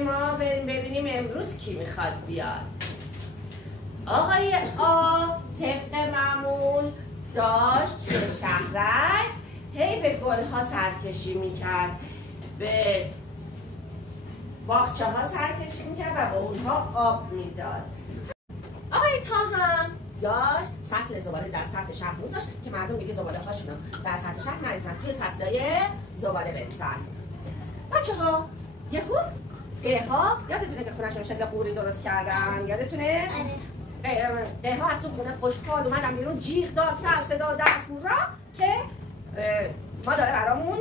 ما بریم ببینیم امروز کی میخواد بیاد. آقای آ طبق معمول داشت توی شهرک هی به گلها سرکشی میکرد، به باغچه ها سرکشی میکرد و به اونها آب میداد. آقای تا هم داشت سطل زباله در سطح شهر میذاشت که مردم دیگه زباله هاشونو در سطح شهر نریزن، توی سطلای زباله بریزن. بچه ها یهو قیها یادتونه که خونه‌شون شکل قوری درست کردن؟ یادتونه؟ قیها از تو خونه خوشحال اومدن بیرون، جیغ داد، سر صدا دست هورا که ما داره برامون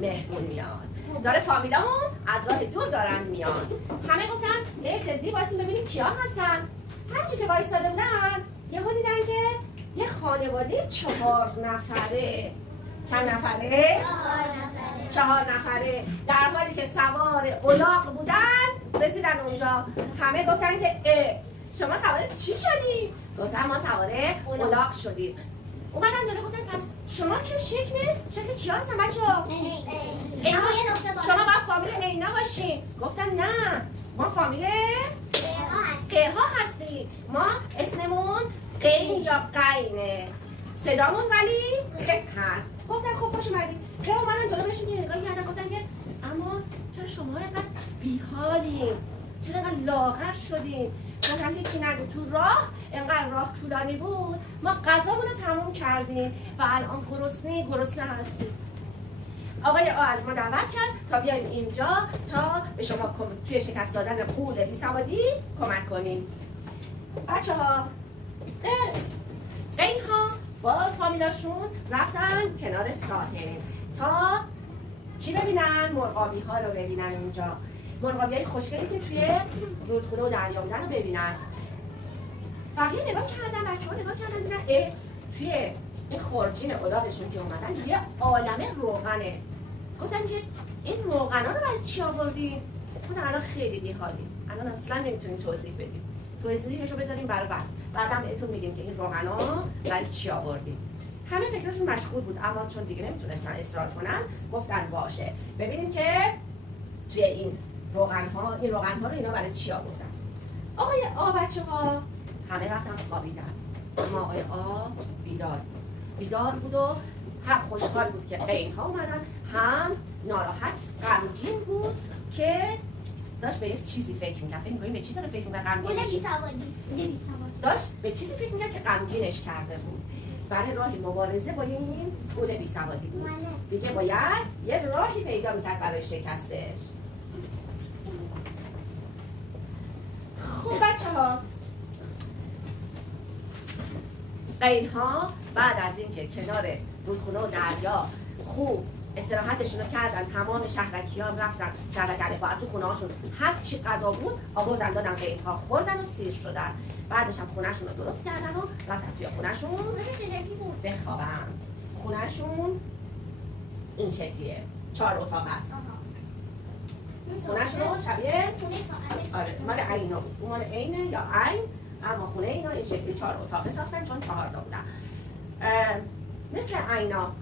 مهمون میاد، داره فامیلامون از راه دور دارن میان. همه گفتن جدی وایسیم ببینیم کیا هستن. همچون که وایستاده بودن یهو دیدن که یه خانواده 4 نفره. چند نفره؟ 4 نفره در حالی که سوار الاغ بودن رسیدن اونجا. همه گفتن که شما سوار چی شدی؟ گفتن ما سوار الاغ شدیم. اومدن جلو گفتن پس شما که شکل کیا هستن بچه‌ها؟ شما باید فامیل اینا باشین. گفتن نه ما فامیل قیها هستیم، ما اسممون قین یا قینه، صدامون ولی قه هست. گفتن خب خوش اومدید. قیه اومدن جلو بهشون یه نگاهی کردن گفتن که اما چرا شما اینقدر بیحالین؟ چرا اینقدر لاغر شدین؟ گفتن هیچی نگو، تو راه اینقدر راه طولانی بود ما غذامون رو تموم کردیم و الان گرسنه هستیم. آقای آ از ما دعوت کرد تا بیایم اینجا تا به شما توی شکست دادن غول بی‌سوادی کمک کنیم. بچه ها قیها با فامیلاشون رفتن کنار ساحل تا چی ببینن؟ مرغابی ها رو ببینن. اونجا مرغابی های خوشگلی که توی رودخونه و دریا بودن رو ببینن. بقیه نگاه کردن، بچه ها نگاه کردن دیدن توی این خورجین الاغشون که اومدن یه عالمه روغنه. گفتن که این روغنا رو برای چی آوردین؟ گفتن الان خیلی بی‌حالیم، الان اصلا نمیتونیم توضیح بدیم، توضیحش رو بذاریم برای بعدم بهتون میگیم که این روغنا برای چی آوردیم. همه فکرشون مشغول بود اما چون دیگه نمیتونستن اصرار کنن گفتن باشه ببینیم که توی این روغن ها رو اینا برای چی آوردن. آقای آ بچه ها همه رفتن خوابیدن اما آقای آ بیدار بود و هم خوشحال بود که قین ها اومدن، هم ناراحت غمگین بود که داشت به یک چیزی فکر می‌کرد. فکر می‌کنید به چی داره فکر می‌کنه؟ غمگین داشت به چیزی فکر می‌کرد که غمگینش کرده بود. برای راهی مبارزه با این غول بی‌سوادی بود. دیگه باید یه راهی پیدا می‌کرد برای شکستش. خب بچه‌ها قین‌ها بعد از اینکه کنار رودخونه و دریا خوب استراحتشون رو کردن، تمام شهرکیان رفتن شهرک الفا تو خونه هاشون هر چی غذا بود آوردن دادن قین‌ها خوردن و سیر شدن. بعدش هم خونهشون رو درست کردن و رفتن توی خونهشون بخوابن. خونهشون این شکلیه، 4 اتاق هست. خونهشون رو شبیه مال عینا بود، اون مال عینه یا عین، اما خونه اینا این شکلی 4 اتاق ساختن چون 4 تا بودن مثل عینا.